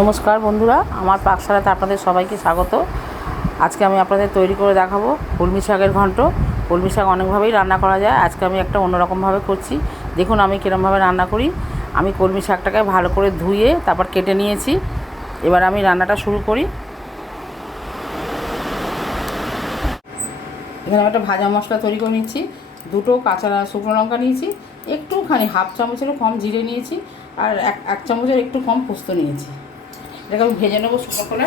নমস্কার বন্ধুরা, আমার পাকশালাতে আপনাদের সবাইকে স্বাগত। আজকে আমি আপনাদের তৈরি করে দেখাবো কলমি শাকের ঘন্ট। কলমি শাক অনেকভাবেই রান্না করা যায়, আজকে আমি একটা অন্যরকমভাবে করছি। দেখুন আমি কীরকমভাবে রান্না করি। আমি কলমি শাকটাকে ভালো করে ধুয়ে তারপর কেটে নিয়েছি। এবার আমি রান্নাটা শুরু করি। এখানে আমি একটা ভাজা মশলা তৈরি করে নিচ্ছি। দুটো কাঁচা শুকনো লঙ্কা নিয়েছি, একটুখানি হাফ চামচেরও কম জিরে নিয়েছি, আর এক চামচের একটু কম পোস্ত নিয়েছি। এটাকে আমি ভেজে নেবো শুকনো করে।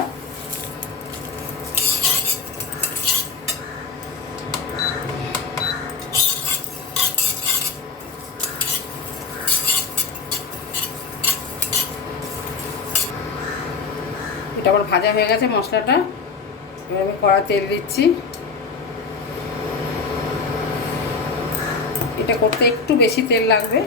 এটা আবার ভাজা হয়ে গেছে মশলাটা। এবার আমি কড়া তেল দিচ্ছি। এটা করতে একটু বেশি তেল লাগবে।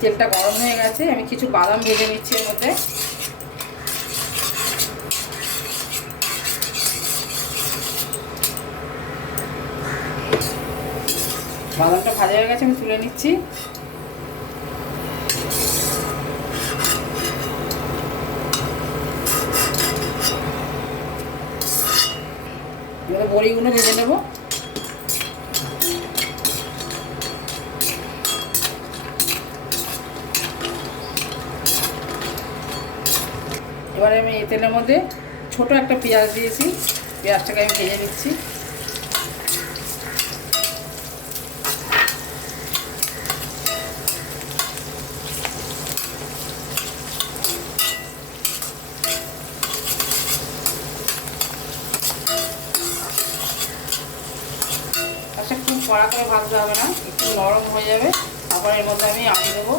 তেলটা গরম হয়ে গেছে, আমি কিছু বাদাম ভেজে নিচ্ছি এর মধ্যে। বাদামটা ভাজা হয়ে গেছে, আমি তুলে নিচ্ছি। এবার বড়িগুলো ভেজে নেব। এবারে আমি এই তেলের মধ্যে ছোট একটা পেঁয়াজ দিয়েছি, পেঁয়াজটাকে আমি ভেজে নিচ্ছি। আচ্ছা, খুব কড়া করে ভাজতে হবে না, একটু নরম হয়ে যাবে। তারপর এর মধ্যে আমি আলু দেবো।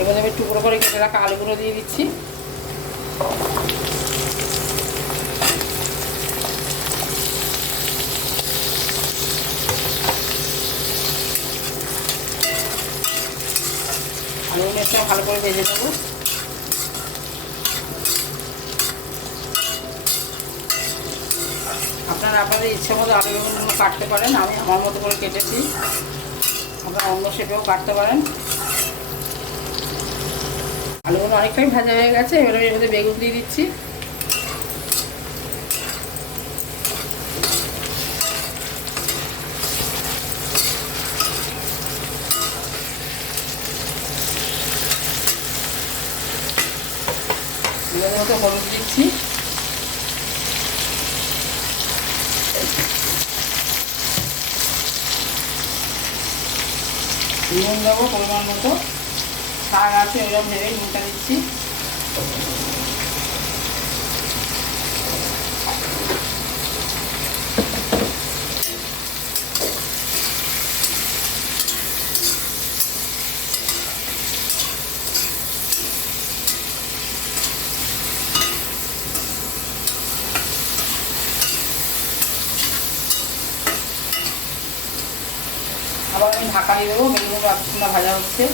এবার আমি টুকরো করে কেটে রাখা আলুগুলো দিয়ে দিচ্ছি। আলুগুলো একটু ভালো করে ভেজে নেবো। আপনারা আপনাদের ইচ্ছে মতো আলুগুলো কাটতে পারেন, আমি আমার মতো করে কেটেছি। আপনারা অন্য শেপেও কাটতে পারেন। আলুগুলো অনেকটাই ভাজা হয়ে গেছে, এবার আমি এর মধ্যে বেগুন দিয়ে দিচ্ছি। এবার মতো হলুদ দিচ্ছি। নুন দেবো পরিমাণ মতো, শাক আছে ওইরকম ভেবেই নুনটা দিচ্ছি। আবার আমি ঢাকা দিয়ে দেবো, বেগুনগুলো এতক্ষণ ভাজা হচ্ছে।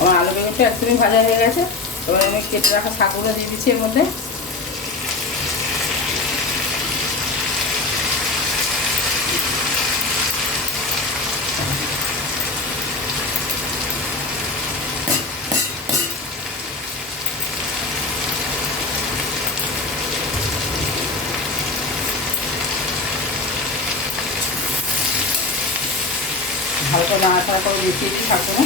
আমার আলু বেগুনটা একদমই ভাজা হয়ে গেছে। এবার আমি কেটে রাখা শাকগুলো দিয়ে দিচ্ছি এর মধ্যে। ভালো করে নাড়াচাড়া করে দিচ্ছি শাকগুলো।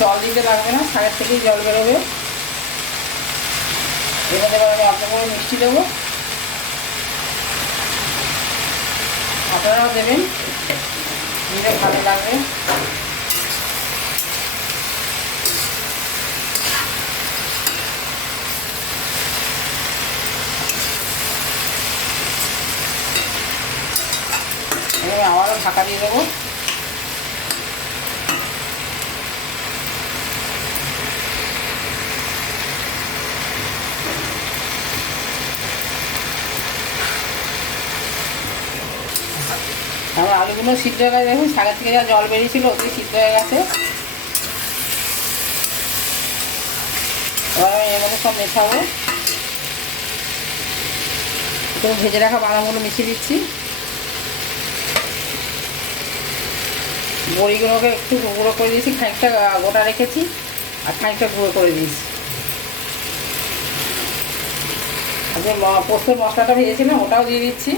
জল দিতে লাগবে না, শাকের থেকেই জল বেরোবে। এবার আমি অল্প করে মিষ্টি দেবো, আপনারাও দেবেন, দিলে ভালো লাগবে। এবার আবারও ঢাকা দিয়ে দেবো। আমার আলুগুলো সিদ্ধ হয়ে গেছে, দেখুন শাকের থেকে যা জল বেরিয়েছিল ওতে সিদ্ধ হয়ে গেছে। এবার আমি এর মধ্যে সব মেশাবো। তো ভেজে রাখা বাদামগুলো মিশিয়ে দিচ্ছি। বড়িগুলোকে একটু গুঁড়ো করে দিয়েছি, খানিকটা গোটা রেখেছি আর খানিকটা গুঁড়ো করে দিয়েছি। আর যে পোস্তর মশলাটা ভেজেছিলাম ওটাও দিয়ে দিচ্ছি।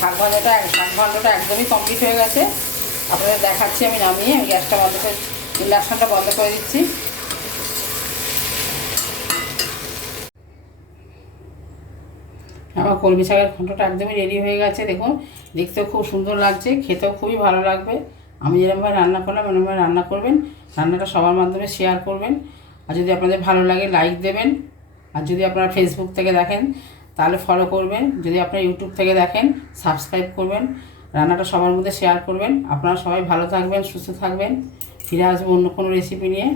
শাক ভাজাটা একদমই কমপ্লিট হয়ে গেছে। আপনাদের দেখাচ্ছি আমি নামিয়ে। আমি গ্যাসটা বন্ধ করে, ইন্ডাকশানটা বন্ধ করে দিচ্ছি। আমার কলমি শাকের ঘন্টটা একদমই রেডি হয়ে গেছে। দেখুন দেখতেও খুব সুন্দর লাগছে, খেতেও খুবই ভালো লাগবে। আমি যেরকমভাবে রান্না করলাম এরকমভাবে রান্না করবেন। রান্নাটা সবার মাধ্যমে শেয়ার করবেন। আর যদি আপনাদের ভালো লাগে লাইক দেবেন। আর যদি আপনারা ফেসবুক থেকে দেখেন তাহলে ফলো করবেন। যদি আপনারা ইউটিউব থেকে দেখেন সাবস্ক্রাইব করবেন। রান্নাটা সবার মধ্যে শেয়ার করবেন। আপনারা সবাই ভালো থাকবেন, সুস্থ থাকবেন। ফিরে আসবো অন্য কোনো রেসিপি নিয়ে।